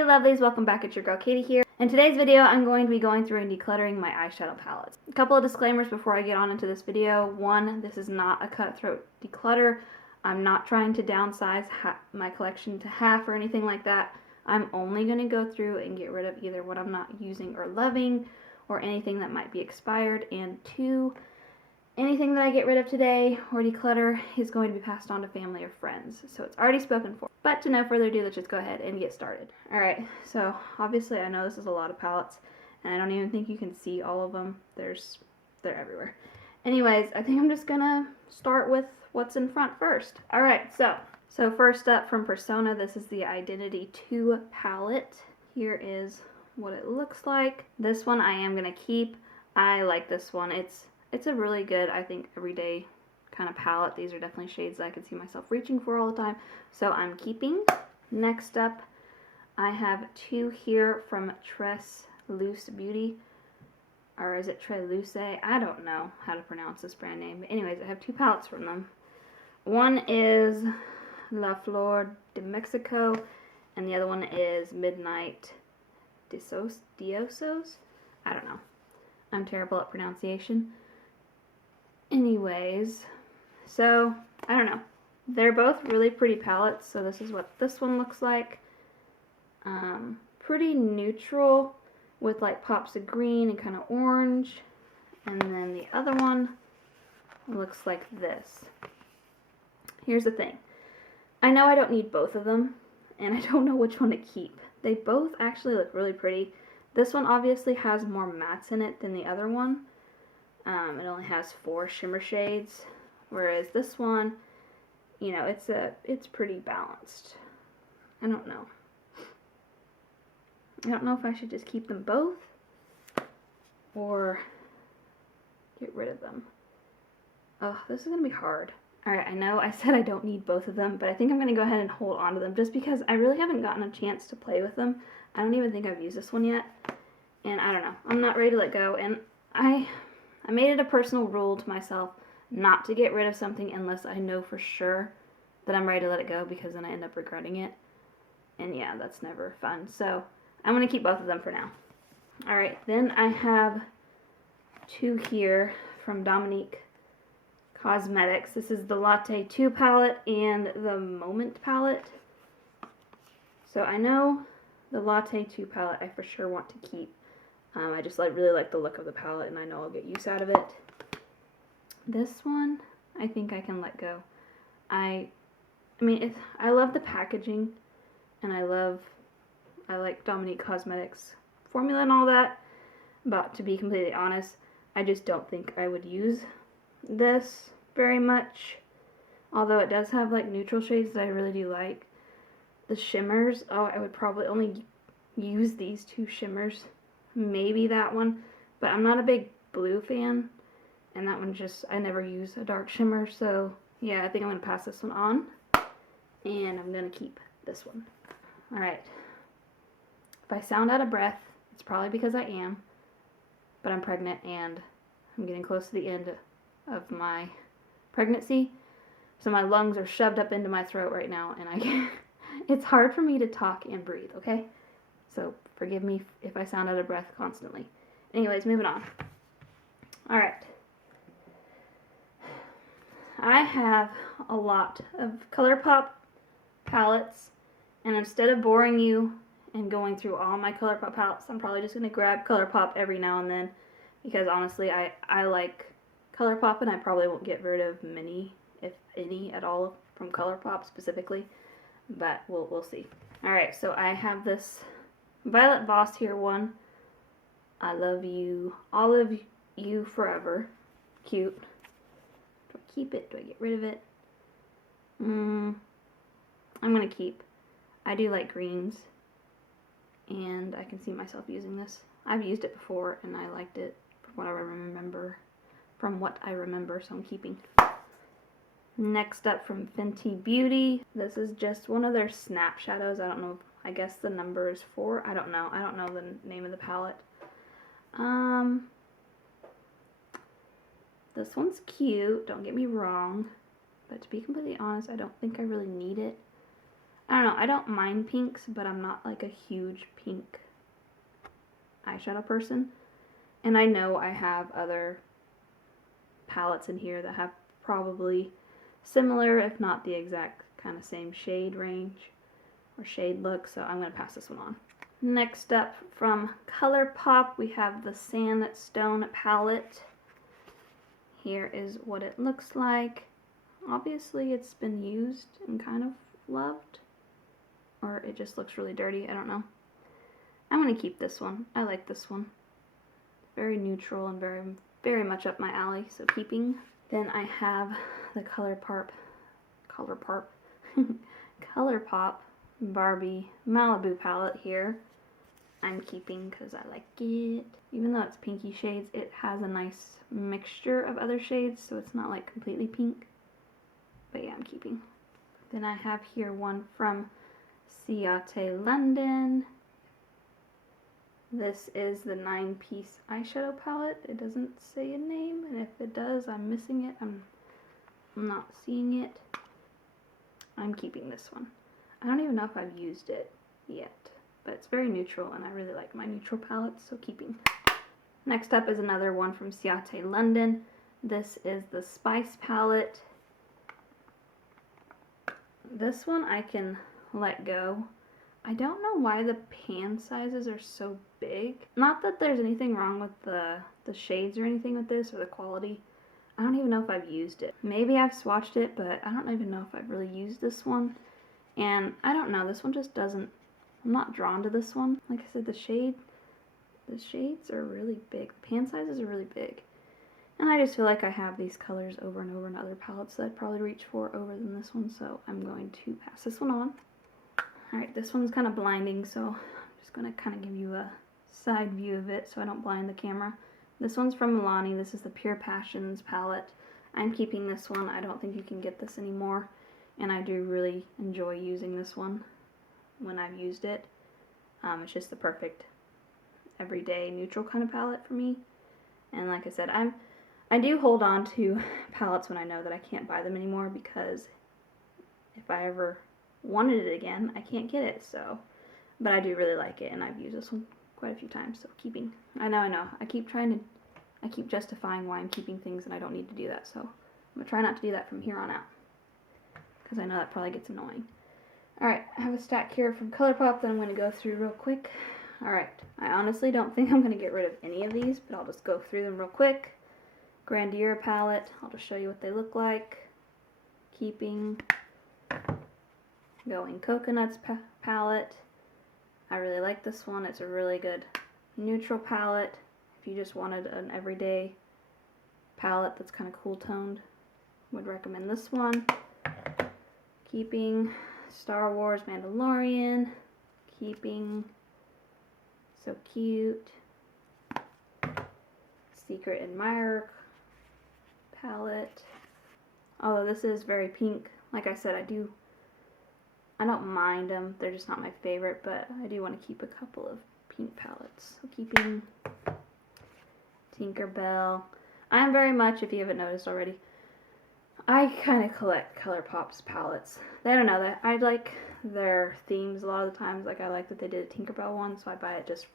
Hey lovelies, welcome back. It's your girl Katie here. In today's video, I'm going to be going through and decluttering my eyeshadow palettes. A couple of disclaimers before I get on into this video. One, this is not a cutthroat declutter. I'm not trying to downsize my collection to half or anything like that. I'm only going to go through and get rid of either what I'm not using or loving or anything that might be expired. And two, anything that I get rid of today or declutter is going to be passed on to family or friends. So it's already spoken for. But to no further ado, let's just go ahead and get started. Alright, so obviously I know this is a lot of palettes, and I don't even think you can see all of them. They're everywhere. Anyways, I think I'm just gonna start with what's in front first. Alright, so first up from Persona, this is the Identity 2 palette. Here is what it looks like. This one I am gonna keep. I like this one. It's a really good, I think, everyday kind of palette. These are definitely shades that I can see myself reaching for all the time, so I'm keeping. Next up, I have two here from Tres Luce Beauty, or is it Tres Luce? I don't know how to pronounce this brand name, but anyways, I have two palettes from them. One is La Flor de Mexico, and the other one is Midnight Diosos? I don't know. I'm terrible at pronunciation. Anyways, so, I don't know. They're both really pretty palettes, so this is what this one looks like. Pretty neutral with like pops of green and kind of orange. And then the other one looks like this. Here's the thing. I know I don't need both of them, and I don't know which one to keep. They both actually look really pretty. This one obviously has more mattes in it than the other one. It only has 4 shimmer shades. Whereas this one, you know, it's pretty balanced. I don't know. I don't know if I should just keep them both or get rid of them. Oh, this is going to be hard. Alright, I know I said I don't need both of them, but I think I'm going to go ahead and hold on to them just because I really haven't gotten a chance to play with them. I don't even think I've used this one yet. And I don't know. I'm not ready to let go. And I made it a personal rule to myself not to get rid of something unless I know for sure that I'm ready to let it go, because then I end up regretting it. And yeah, that's never fun. So I'm going to keep both of them for now. Alright, then I have two here from Dominique Cosmetics. This is the Latte 2 palette and the Moment palette. So I know the Latte 2 palette I for sure want to keep. I just really like the look of the palette, and I know I'll get use out of it. This one, I think I can let go. I mean, I love the packaging, and I like Dominique Cosmetics formula and all that, but to be completely honest, I just don't think I would use this very much. Although it does have like neutral shades that I really do like. The shimmers, oh, I would probably only use these 2 shimmers. Maybe that one, but I'm not a big blue fan, and that one just, I never use a dark shimmer, so yeah, I think I'm going to pass this one on, and I'm going to keep this one. Alright, if I sound out of breath, it's probably because I am, but I'm pregnant, and I'm getting close to the end of my pregnancy, so my lungs are shoved up into my throat right now, and it's hard for me to talk and breathe, okay? So forgive me if I sound out of breath constantly. Anyways, moving on. Alright. I have a lot of ColourPop palettes, and instead of boring you and going through all my ColourPop palettes, I'm probably just going to grab ColourPop every now and then, because honestly, I like ColourPop, and I probably won't get rid of many, if any, at all from ColourPop specifically, but we'll see. Alright, so I have this Violet Voss here one. I love you, all of you forever. Cute. Do I keep it? Do I get rid of it? I'm going to keep. I do like greens, and I can see myself using this. I've used it before, and I liked it from what I remember, so I'm keeping. Next up from Fenty Beauty. This is just one of their snap shadows. I don't know. I guess the number is 4. I don't know. I don't know the name of the palette. This one's cute. Don't get me wrong. But to be completely honest, I don't think I really need it. I don't know, I don't mind pinks, but I'm not like a huge pink eyeshadow person. And I know I have other palettes in here that have probably similar, if not the exact kind of same shade range or shade look, so I'm going to pass this one on. Next up from ColourPop, we have the Sandstone palette. Here is what it looks like. Obviously it's been used and kind of loved, or it just looks really dirty, I don't know. I'm going to keep this one. I like this one. Very neutral and very much up my alley, so keeping. Then I have the ColourPop Barbie Malibu palette here. I'm keeping because I like it. Even though it's pinky shades, it has a nice mixture of other shades, so it's not like completely pink. But yeah, I'm keeping. Then I have here one from Ciate London. This is the 9-piece eyeshadow palette. It doesn't say a name, and if it does, I'm missing it. I'm not seeing it. I'm keeping this one. I don't even know if I've used it yet, but it's very neutral, and I really like my neutral palettes, so keeping. Next up is another one from Ciate London. This is the Spice palette. This one I can let go. I don't know why the pan sizes are so big. Not that there's anything wrong with the shades or anything with this, or the quality. I don't even know if I've used it. Maybe I've swatched it, but I don't even know if I've really used this one. And I don't know, this one just doesn't, I'm not drawn to this one. Like I said, the shades are really big. The pan sizes are really big. And I just feel like I have these colors over and over in other palettes that I'd probably reach for over than this one, so I'm going to pass this one on. Alright, this one's kind of blinding, so I'm just going to kind of give you a side view of it so I don't blind the camera. This one's from Milani. This is the Pure Passions palette. I'm keeping this one. I don't think you can get this anymore, and I do really enjoy using this one when I've used it. It's just the perfect everyday neutral kind of palette for me. And like I said, I do hold on to palettes when I know that I can't buy them anymore, because if I ever wanted it again, I can't get it. So, but I do really like it, and I've used this one quite a few times, so keeping. I know. I keep justifying why I'm keeping things, and I don't need to do that, so I'm going to try not to do that from here on out, because I know that probably gets annoying. Alright, I have a stack here from ColourPop that I'm going to go through real quick. Alright, I honestly don't think I'm going to get rid of any of these, but I'll just go through them real quick. Grandeur palette, I'll just show you what they look like. Keeping. Going Coconuts palette. I really like this one. It's a really good neutral palette. If you just wanted an everyday palette that's kind of cool toned, would recommend this one. Keeping Star Wars Mandalorian. Keeping So Cute. Secret Admirer palette. Although this is very pink, like I said, I don't mind them. They're just not my favorite, but I do want to keep a couple of pink palettes. So keeping Tinkerbell. I am very much, if you haven't noticed already, I kind of collect ColourPop's palettes. I don't know, that I like their themes a lot of the times. Like, I like that they did a Tinkerbell one, so I buy it just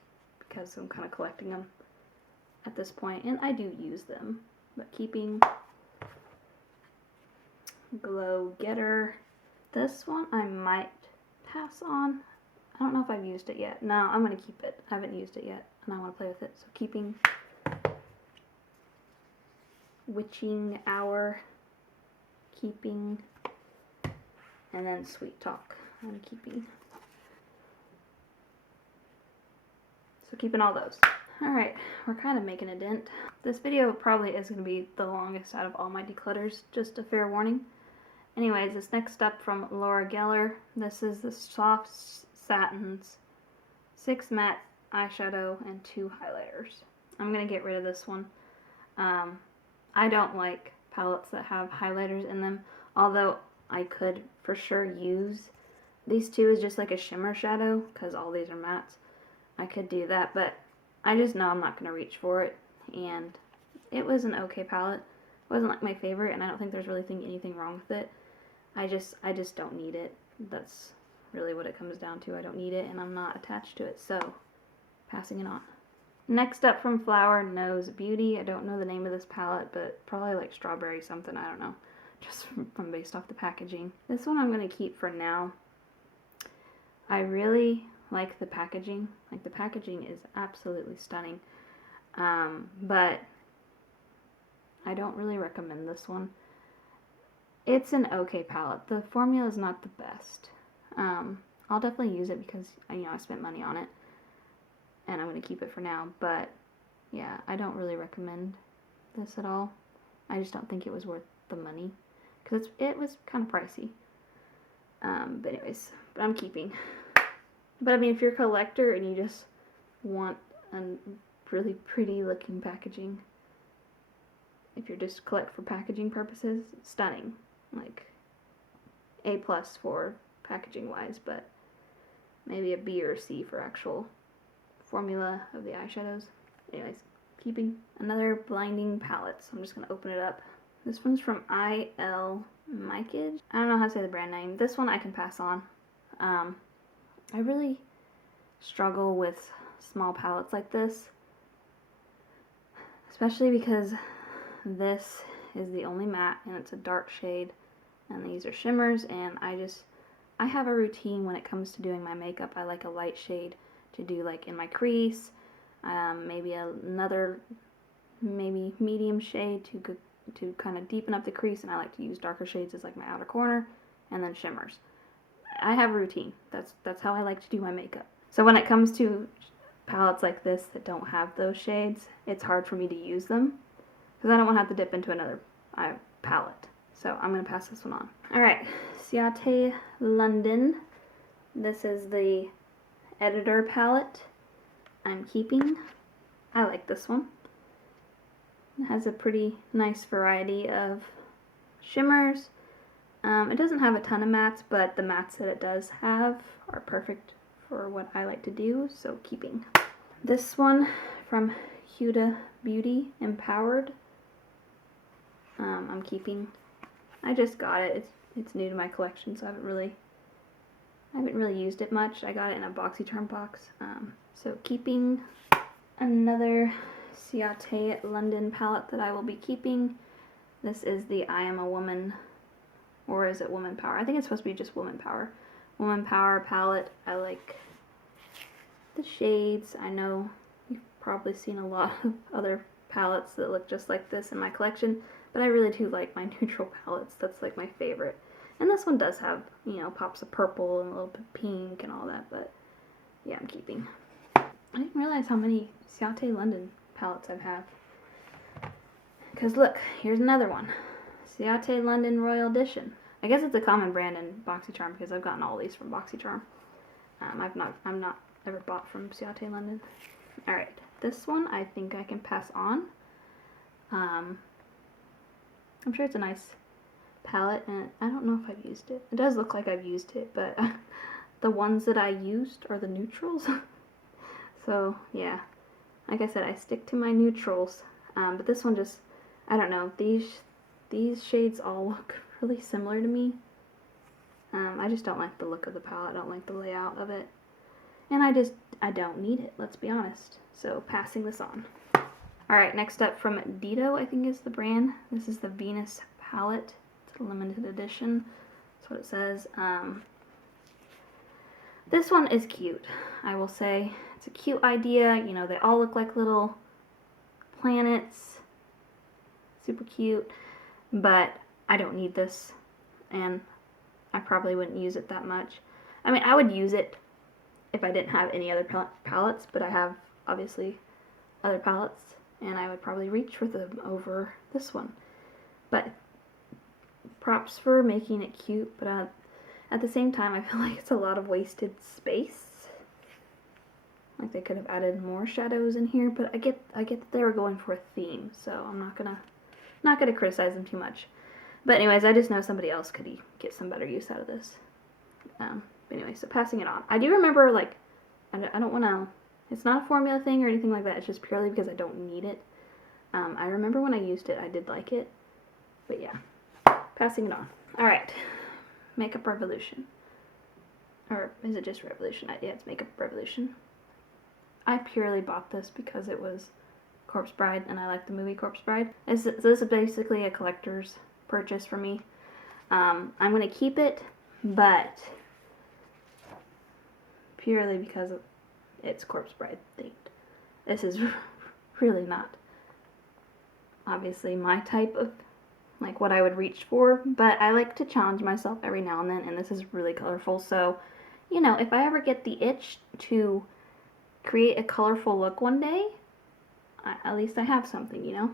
because I'm kind of collecting them at this point, and I do use them. But keeping Glow Getter. This one I might pass on. I don't know if I've used it yet. No, I'm going to keep it. I haven't used it yet, and I want to play with it. So keeping Witching Hour. Keeping. And then Sweet Talk. I'm keeping. So keeping all those. Alright, we're kind of making a dent. This video probably is going to be the longest out of all my declutters, just a fair warning. Anyways, this next up from Laura Geller. This is the Soft Satins 6 matte eyeshadow and 2 highlighters. I'm going to get rid of this one. I don't like palettes that have highlighters in them, although I could for sure use these two as just like a shimmer shadow, because all these are mattes. I could do that, but I just know I'm not going to reach for it, and it was an okay palette. It wasn't like my favorite, and I don't think there's really anything wrong with it. I just don't need it. That's really what it comes down to. I don't need it, and I'm not attached to it, so passing it on. Next up from Flower Knows Beauty. I don't know the name of this palette, but probably like strawberry something, I don't know. Just from based off the packaging. This one I'm going to keep for now. I really like the packaging. Like, the packaging is absolutely stunning. But I don't really recommend this one. It's an okay palette. The formula is not the best. I'll definitely use it because, you know, I spent money on it. And I'm going to keep it for now. But, yeah, I don't really recommend this at all. I just don't think it was worth the money. Because it was kind of pricey. But anyways, but I'm keeping. But I mean, if you're a collector and you just want a really pretty looking packaging, if you're just collect for packaging purposes, stunning. Like, A+ for packaging wise, but maybe a B or C for actual formula of the eyeshadows. Anyways, keeping. Another blinding palette, so I'm just going to open it up. This one's from IL Mikage. I don't know how to say the brand name. This one I can pass on. I really struggle with small palettes like this, especially because this is the only matte and it's a dark shade, and these are shimmers, and I have a routine when it comes to doing my makeup. I like a light shade to do like in my crease, maybe another medium shade to kind of deepen up the crease, and I like to use darker shades as like my outer corner, and then shimmers. I have a routine. That's how I like to do my makeup. So when it comes to palettes like this that don't have those shades, it's hard for me to use them because I don't want to have to dip into another palette. So I'm going to pass this one on. Alright, Ciate London. This is the Editor palette I'm keeping. I like this one. It has a pretty nice variety of shimmers. It doesn't have a ton of mattes, but the mattes that it does have are perfect for what I like to do, so keeping. This one from Huda Beauty, Empowered. I'm keeping. I just got it. It's new to my collection, so I haven't really used it much. I got it in a BoxyCharm box. So keeping. Another Ciate London palette that I will be keeping. This is the I Am a Woman, or is it Woman Power? I think it's supposed to be just Woman Power. Woman Power palette. I like the shades. I know you've probably seen a lot of other palettes that look just like this in my collection, but I really do like my neutral palettes. That's like my favorite. And this one does have, you know, pops of purple and a little bit of pink and all that, but yeah, I'm keeping. I didn't realize how many Ciate London palettes I have. Because look, here's another one. Ciate London Royal Edition. I guess it's a common brand in BoxyCharm because I've gotten all these from BoxyCharm. I'm not ever bought from Ciate London. Alright, this one I think I can pass on. I'm sure it's a nice palette, and I don't know if I've used it. It does look like I've used it, but the ones that I used are the neutrals. So, yeah. Like I said, I stick to my neutrals. But this one just, I don't know, these shades all look really similar to me. I just don't like the look of the palette. I don't like the layout of it. And I don't need it, let's be honest. So, passing this on. Alright, next up from Dito, I think is the brand. This is the Venus palette. It's a limited edition. That's what it says. This one is cute, I will say. It's a cute idea. You know, they all look like little planets. Super cute. But I don't need this. And I probably wouldn't use it that much. I mean, I would use it if I didn't have any other palettes, but I have, obviously, other palettes. And I would probably reach for them over this one. But props for making it cute, but at the same time, I feel like it's a lot of wasted space. Like they could have added more shadows in here, but I get that they were going for a theme, so I'm not gonna criticize them too much. But anyways, I just know somebody else could get some better use out of this. But anyway, so passing it on. I do remember, like, I don't want to. It's not a formula thing or anything like that. It's just purely because I don't need it. I remember when I used it, I did like it. But yeah, passing it on. All right. Makeup Revolution. Or is it just Revolution? Yeah, it's Makeup Revolution. I purely bought this because it was Corpse Bride, and I like the movie Corpse Bride. This is basically a collector's purchase for me. I'm going to keep it, but purely because it's Corpse Bride themed. This is really not obviously my type of, like, what I would reach for, but I like to challenge myself every now and then, and this is really colorful, so, you know, if I ever get the itch to create a colorful look one day, at least I have something, you know?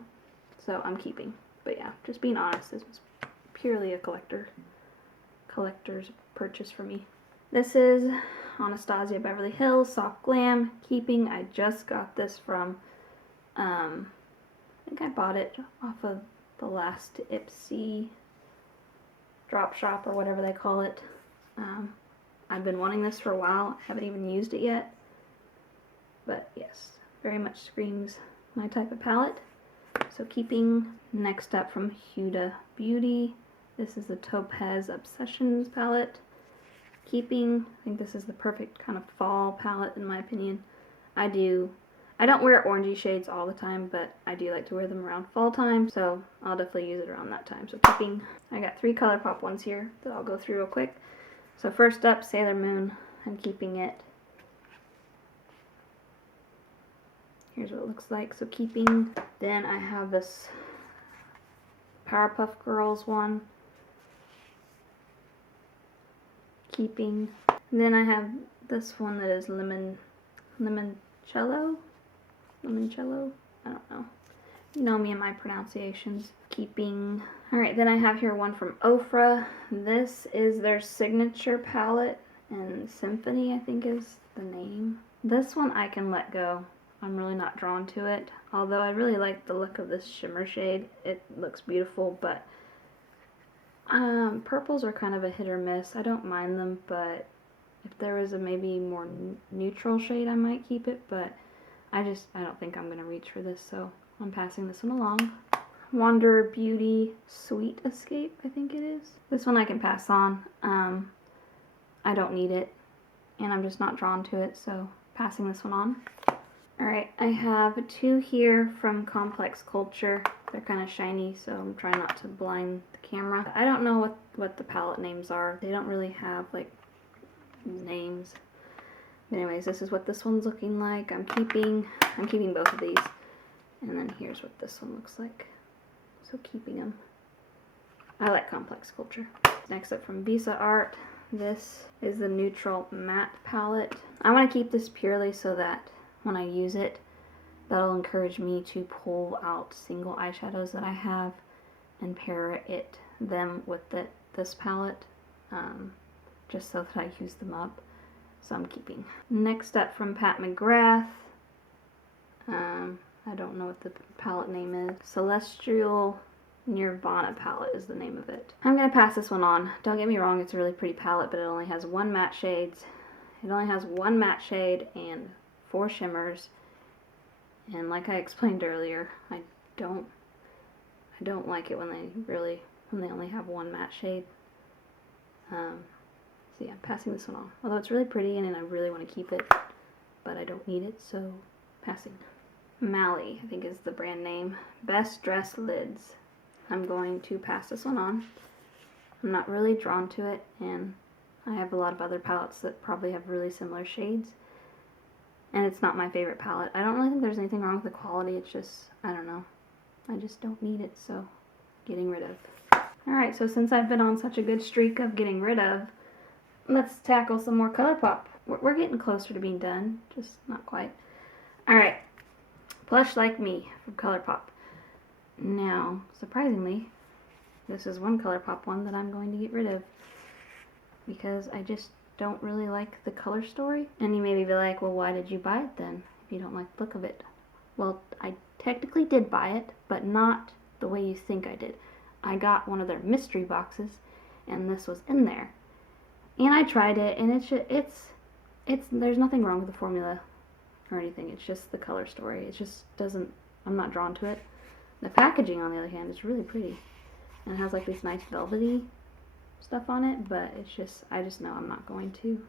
So I'm keeping. But yeah, just being honest, this was purely a collector's purchase for me. This is Anastasia Beverly Hills Soft Glam. Keeping. I just got this from, I think I bought it off of the last Ipsy drop shop or whatever they call it. I've been wanting this for a while. I haven't even used it yet. But yes, very much screams my type of palette. So keeping. Next up from Huda Beauty. This is the Topaz Obsessions palette. Keeping. I think this is the perfect kind of fall palette in my opinion. I don't wear orangey shades all the time, but I do like to wear them around fall time, so I'll definitely use it around that time. So keeping. I got 3 ColourPop ones here that I'll go through real quick. So first up, Sailor Moon. I'm keeping it. Here's what it looks like. So keeping. Then I have this Powerpuff Girls one. Keeping. Then I have this one that is limoncello. I don't know. You know me and my pronunciations. Keeping. Alright, then I have here one from Ofra. This is their signature palette, and Symphony, I think is the name. This one I can let go. I'm really not drawn to it, although I really like the look of this shimmer shade. It looks beautiful, but purples are kind of a hit or miss. I don't mind them, but if there was a maybe more neutral shade, I might keep it, but I don't think I'm going to reach for this, so I'm passing this one along. Wander Beauty Sweet Escape, I think it is. This one I can pass on. I don't need it, and I'm just not drawn to it, so passing this one on. Alright, I have 2 here from Complex Culture. They're kind of shiny, so I'm trying not to blind the camera. I don't know what the palette names are. They don't really have, like, names. But anyways, this is what this one's looking like. I'm keeping both of these. And then here's what this one looks like. So keeping them. I like Complex Culture. Next up from Visa Art. This is the Neutral Matte palette. I want to keep this purely so that when I use it, that'll encourage me to pull out single eyeshadows that I have and pair them with this palette, just so that I use them up. So I'm keeping. Next up from Pat McGrath, I don't know what the palette name is. Celestial Nirvana palette is the name of it. I'm going to pass this one on. Don't get me wrong, it's a really pretty palette, but it only has 1 matte shade. It only has 1 matte shade and 4 shimmers, and like I explained earlier, I don't like it when they only have 1 matte shade. So yeah, I'm passing this one on. Although it's really pretty and I really want to keep it, but I don't need it, so passing. Mally, I think is the brand name. Best Dress Lids. I'm going to pass this one on. I'm not really drawn to it, and I have a lot of other palettes that probably have really similar shades. And it's not my favorite palette. I don't really think there's anything wrong with the quality. It's just, I don't know. I just don't need it, so getting rid of. Alright, so since I've been on such a good streak of getting rid of, let's tackle some more ColourPop. We're getting closer to being done, just not quite. Alright, Plush Like Me from ColourPop. Now, surprisingly, this is one ColourPop one that I'm going to get rid of because I just don't really like the color story. And you may be like, well, why did you buy it then if you don't like the look of it? Well, I technically did buy it, but not the way you think I did. I got one of their mystery boxes, and this was in there. And I tried it, and it's there's nothing wrong with the formula or anything. It's just the color story. It just doesn't, I'm not drawn to it. The packaging, on the other hand, is really pretty. And it has like this nice velvety stuff on it, but it's just, I just know I'm not going to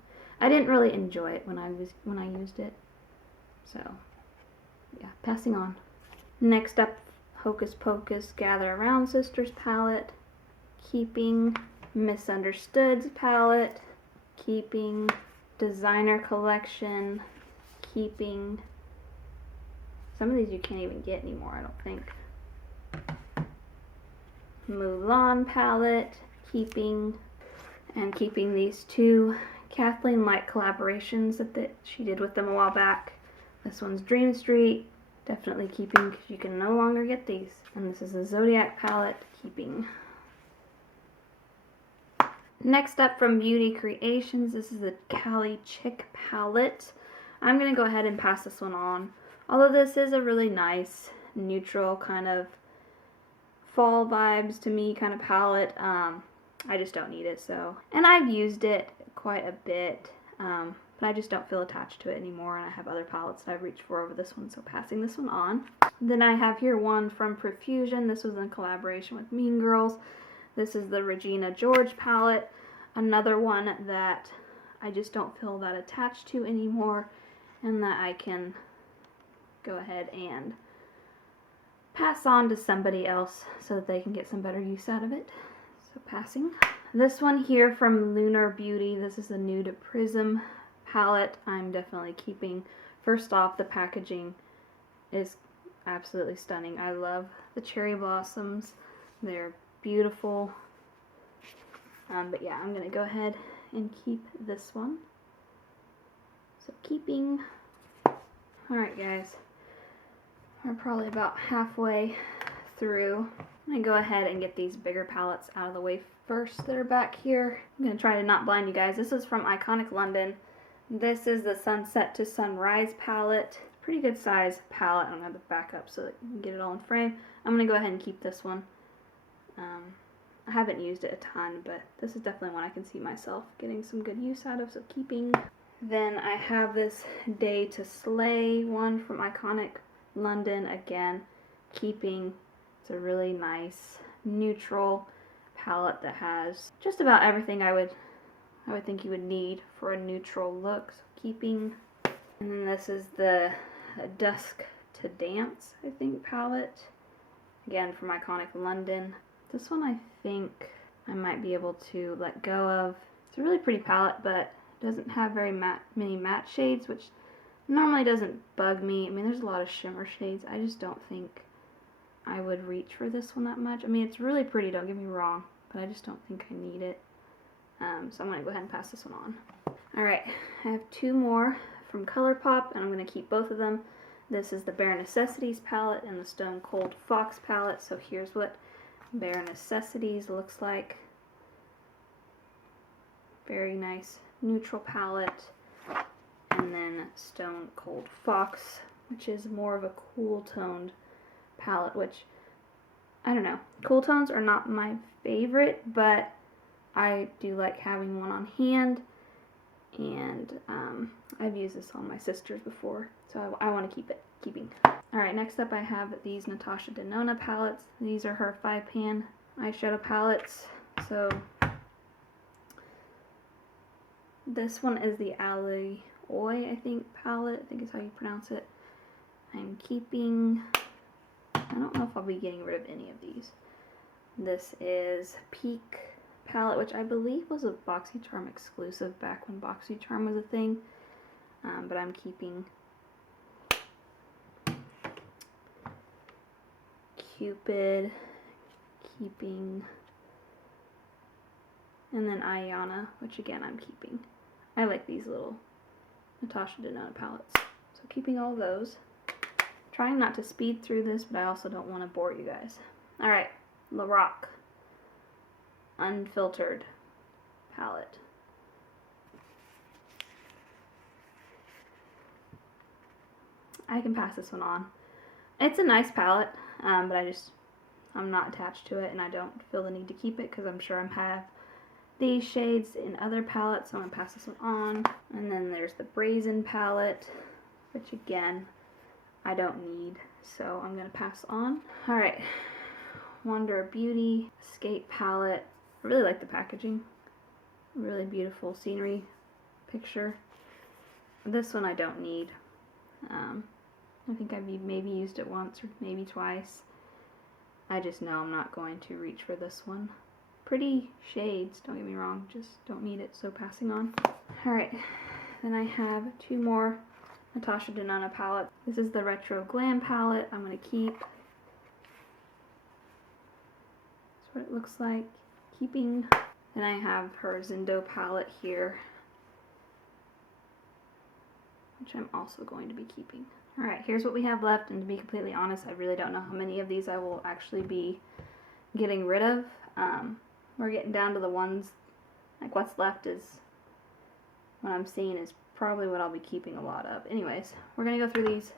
I didn't really enjoy it when I used it. So, yeah, passing on. Next up, Hocus Pocus Gather Around Sisters palette. Keeping Misunderstood's palette. Keeping Designer Collection. Keeping... Some of these you can't even get anymore, I don't think. Mulan palette. Keeping these two Kathleen Light collaborations that she did with them a while back. This one's Dream Street. Definitely keeping because you can no longer get these. And this is the Zodiac palette. Keeping. Next up from Beauty Creations, this is the Cali Chick palette. I'm going to go ahead and pass this one on. Although this is a really nice, neutral kind of fall vibes to me kind of palette. I just don't need it, so. And I've used it quite a bit, but I just don't feel attached to it anymore, and I have other palettes that I've reached for over this one, so passing this one on. Then I have here one from Profusion. This was in collaboration with Mean Girls. This is the Regina George palette. Another one that I just don't feel that attached to anymore, and that I can go ahead and pass on to somebody else so that they can get some better use out of it. So passing. This one here from Lunar Beauty. This is the Nude Prism palette. I'm definitely keeping. First off, the packaging is absolutely stunning. I love the cherry blossoms. They're beautiful. But yeah, I'm going to go ahead and keep this one. So keeping. Alright guys, we're probably about halfway through. I'm going to go ahead and get these bigger palettes out of the way first that are back here. I'm going to try to not blind you guys. This is from Iconic London. This is the Sunset to Sunrise palette. Pretty good size palette. I'm going to have to back up so that you can get it all in frame. I'm going to go ahead and keep this one. I haven't used it a ton, but this is definitely one I can see myself getting some good use out of, so keeping. Then I have this Day to Slay one from Iconic London. Again, keeping. It's a really nice neutral palette that has just about everything I would think you would need for a neutral look. So keeping. And then this is the Dusk to Dance, I think, palette. Again, from Iconic London. This one I think I might be able to let go of. It's a really pretty palette, but it doesn't have very many matte shades, which normally doesn't bug me. I mean, there's a lot of shimmer shades. I just don't think I would reach for this one that much. I mean, it's really pretty, don't get me wrong, but I just don't think I need it. So I'm going to go ahead and pass this one on. Alright, I have two more from ColourPop, and I'm going to keep both of them. This is the Bare Necessities palette and the Stone Cold Fox palette. So here's what Bare Necessities looks like. Very nice neutral palette. And then Stone Cold Fox, which is more of a cool toned palette, which, I don't know, cool tones are not my favorite, but I do like having one on hand, and I've used this on my sisters before, so I want to keep it. Keeping. Alright, next up I have these Natasha Denona palettes. These are her 5-pan eyeshadow palettes. So this one is the Alloy, I think, palette. I think is how you pronounce it. I'm keeping. I don't know if I'll be getting rid of any of these. This is Peak palette, which I believe was a BoxyCharm exclusive back when BoxyCharm was a thing. But I'm keeping. Cupid, keeping, and then Ayana, which again I'm keeping. I like these little Natasha Denona palettes, so keeping all those. Trying not to speed through this, but I also don't want to bore you guys. Alright, Lorac Unfiltered palette. I can pass this one on. It's a nice palette, but I'm not attached to it, and I don't feel the need to keep it because I'm sure I have these shades in other palettes, so I'm going to pass this one on. And then there's the Brazen palette, which again, I don't need, so I'm going to pass on. Alright, Wonder Beauty Escape palette. I really like the packaging. Really beautiful scenery picture. This one I don't need. I think I've maybe used it once or maybe twice. I just know I'm not going to reach for this one. Pretty shades, don't get me wrong, just don't need it, so passing on. Alright, then I have two more Natasha Denona palettes. This is the Retro Glam palette I'm going to keep. That's what it looks like. Keeping. Then I have her Zindo palette here, which I'm also going to be keeping. Alright, here's what we have left, and to be completely honest, I really don't know how many of these I will actually be getting rid of. We're getting down to the ones, like what's left is, what I'm seeing is probably what I'll be keeping a lot of. Anyways, we're going to go through these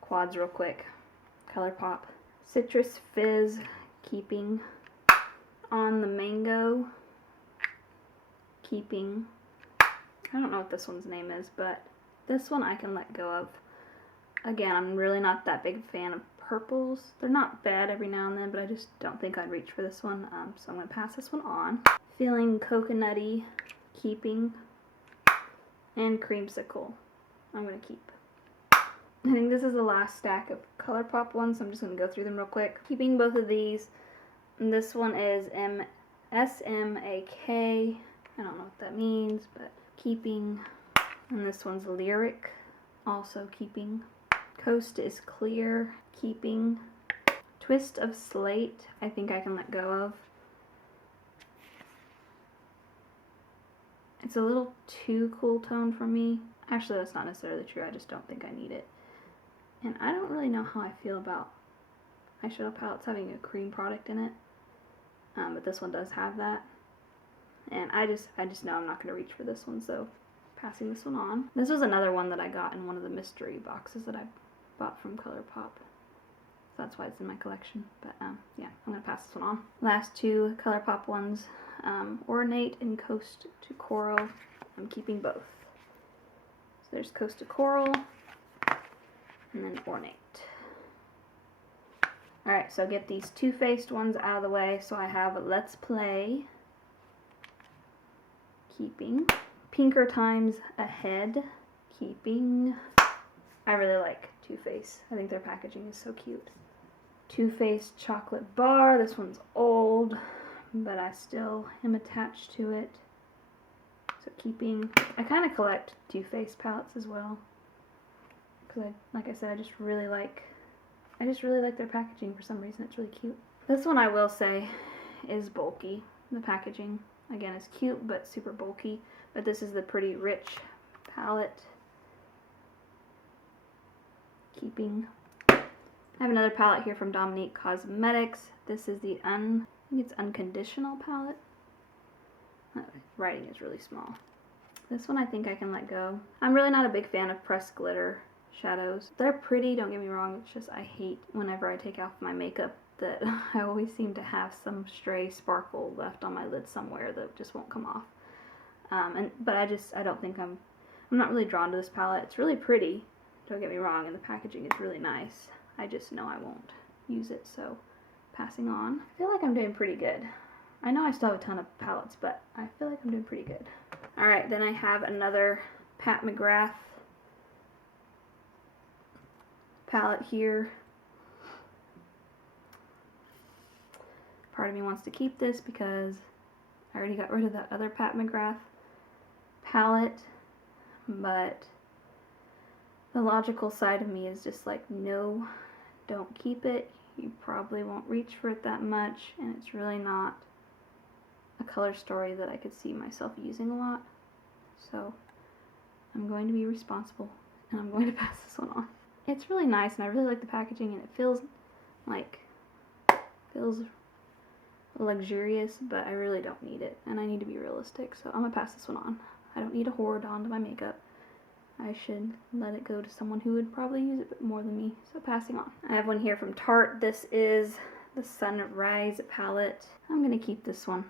quads real quick. ColourPop. Citrus Fizz, keeping. On the Mango, keeping. I don't know what this one's name is, but this one I can let go of. Again, I'm really not that big a fan of purples. They're not bad every now and then, but I just don't think I'd reach for this one, so I'm going to pass this one on. Feeling Coconutty, keeping. And Creamsicle, I'm going to keep. I think this is the last stack of ColourPop ones, so I'm just going to go through them real quick. Keeping both of these. And this one is SMAK. I don't know what that means, but keeping. And this one's Lyric, also keeping. Coast is Clear, keeping. Twist of Slate, I think I can let go of. It's a little too cool tone for me. Actually, that's not necessarily true. I just don't think I need it. And I don't really know how I feel about eyeshadow palettes having a cream product in it. But this one does have that. And I just know I'm not going to reach for this one, so passing this one on. This was another one that I got in one of the mystery boxes that I bought from ColourPop. So that's why it's in my collection. But yeah, I'm going to pass this one on. Last two ColourPop ones, Ornate and Coast to Coral. I'm keeping both. So there's Coast to Coral, and then Ornate. Alright, so get these Too Faced ones out of the way. So I have Let's Play, keeping. Pinker Times Ahead, keeping. I really like Too Faced. I think their packaging is so cute. Too Faced Chocolate Bar. This one's old, but I still am attached to it. So keeping. I kind of collect Too Faced palettes as well, because like I said, I just really like their packaging for some reason. It's really cute. This one I will say is bulky. The packaging, again, is cute but super bulky. But this is the Pretty Rich palette. Keeping. I have another palette here from Dominique Cosmetics. This is the I think it's Unconditional palette. Writing is really small. This one I think I can let go. I'm really not a big fan of pressed glitter shadows. They're pretty, don't get me wrong, it's just I hate whenever I take off my makeup that I always seem to have some stray sparkle left on my lid somewhere that just won't come off. But I don't think I'm not really drawn to this palette. It's really pretty, don't get me wrong, and the packaging is really nice. I just know I won't use it, so passing on. I feel like I'm doing pretty good. I know I still have a ton of palettes, but I feel like I'm doing pretty good. Alright, then I have another Pat McGrath palette here. Part of me wants to keep this because I already got rid of that other Pat McGrath palette, but the logical side of me is just like, no, don't keep it. You probably won't reach for it that much, and it's really not a color story that I could see myself using a lot. So I'm going to be responsible, and I'm going to pass this one on. It's really nice, and I really like the packaging, and it feels luxurious, but I really don't need it, and I need to be realistic, so I'm going to pass this one on. I don't need to hoard onto my makeup. I should let it go to someone who would probably use it more than me, so passing on. I have one here from Tarte. This is the Sunrise palette. I'm going to keep this one.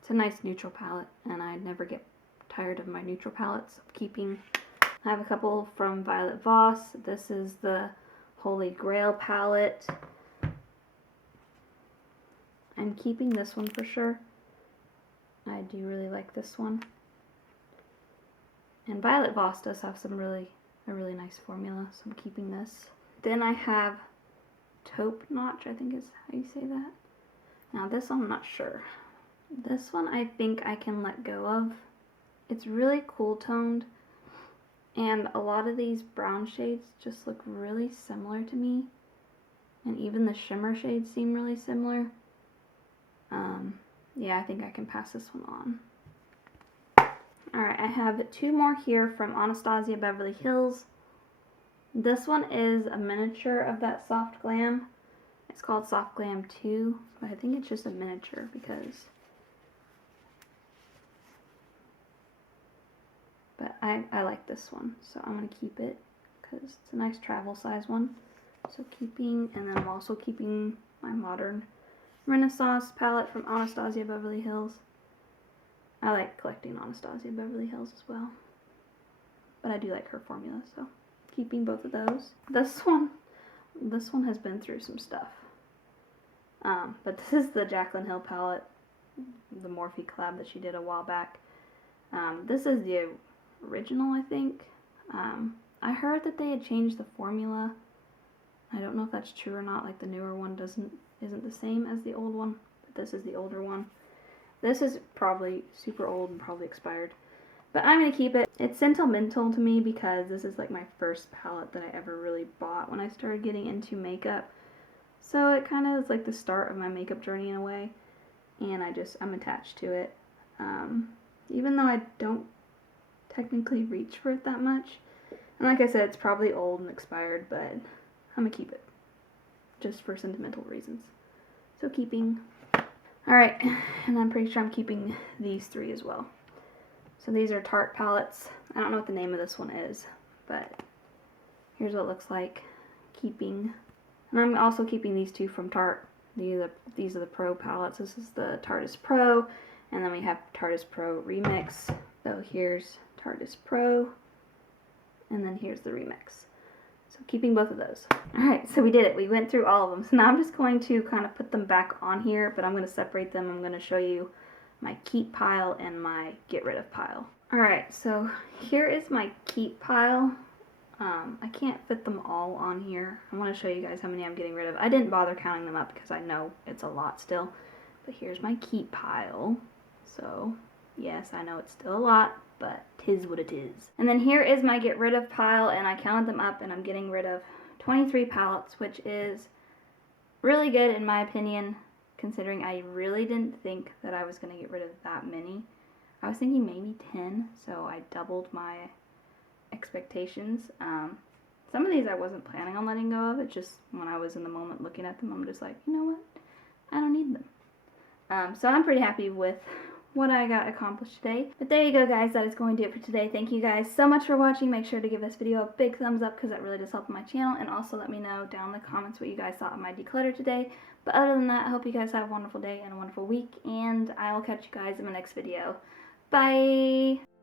It's a nice neutral palette, and I never get tired of my neutral palettes. Keeping. I have a couple from Violet Voss. This is the Holy Grail palette. I'm keeping this one for sure. I do really like this one. And Violet Voss does have a really nice formula, so I'm keeping this. Then I have Taupe Notch, I think is how you say that. Now this I'm not sure. This one I think I can let go of. It's really cool toned, and a lot of these brown shades just look really similar to me, and even the shimmer shades seem really similar. Yeah, I think I can pass this one on. Alright, I have two more here from Anastasia Beverly Hills. This one is a miniature of that Soft Glam. It's called Soft Glam 2, but I think it's just a miniature because... But I like this one, so I'm going to keep it because it's a nice travel size one. So keeping, and then I'm also keeping my Modern Renaissance palette from Anastasia Beverly Hills. I like collecting Anastasia Beverly Hills as well, but I do like her formula, so keeping both of those. This one has been through some stuff, but this is the Jaclyn Hill palette, the Morphe collab that she did a while back. This is the original, I think. I heard that they had changed the formula. I don't know if that's true or not, like the newer one isn't the same as the old one, but this is the older one. This is probably super old and probably expired, but I'm going to keep it. It's sentimental to me because this is like my first palette that I ever really bought when I started getting into makeup. So it kind of is like the start of my makeup journey in a way, and I'm attached to it. Even though I don't technically reach for it that much. And like I said, it's probably old and expired, but I'm going to keep it just for sentimental reasons. So keeping. Alright, and I'm pretty sure I'm keeping these three as well. So these are Tarte palettes. I don't know what the name of this one is, but here's what it looks like. Keeping. And I'm also keeping these two from Tarte. These are the Pro palettes. This is the Tarteist Pro, and then we have Tarteist Pro Remix. So here's Tarteist Pro, and then here's the Remix. So keeping both of those. Alright, so we did it. We went through all of them. So now I'm just going to kind of put them back on here, but I'm going to separate them. I'm going to show you my keep pile and my get rid of pile. Alright, so here is my keep pile. I can't fit them all on here. I want to show you guys how many I'm getting rid of. I didn't bother counting them up because I know it's a lot still. But here's my keep pile. So, yes, I know it's still a lot, but 'tis what it is. And then here is my get rid of pile, and I counted them up, and I'm getting rid of 23 palettes, which is really good in my opinion, considering I really didn't think that I was going to get rid of that many. I was thinking maybe 10, so I doubled my expectations. Some of these I wasn't planning on letting go of. It's just when I was in the moment looking at them, I'm just like, you know what? I don't need them. So I'm pretty happy with what I got accomplished today. But there you go, guys. That is going to do it for today. Thank you guys so much for watching. Make sure to give this video a big thumbs up because that really does help my channel. And also let me know down in the comments what you guys thought of my declutter today. But other than that, I hope you guys have a wonderful day and a wonderful week. And I will catch you guys in my next video. Bye!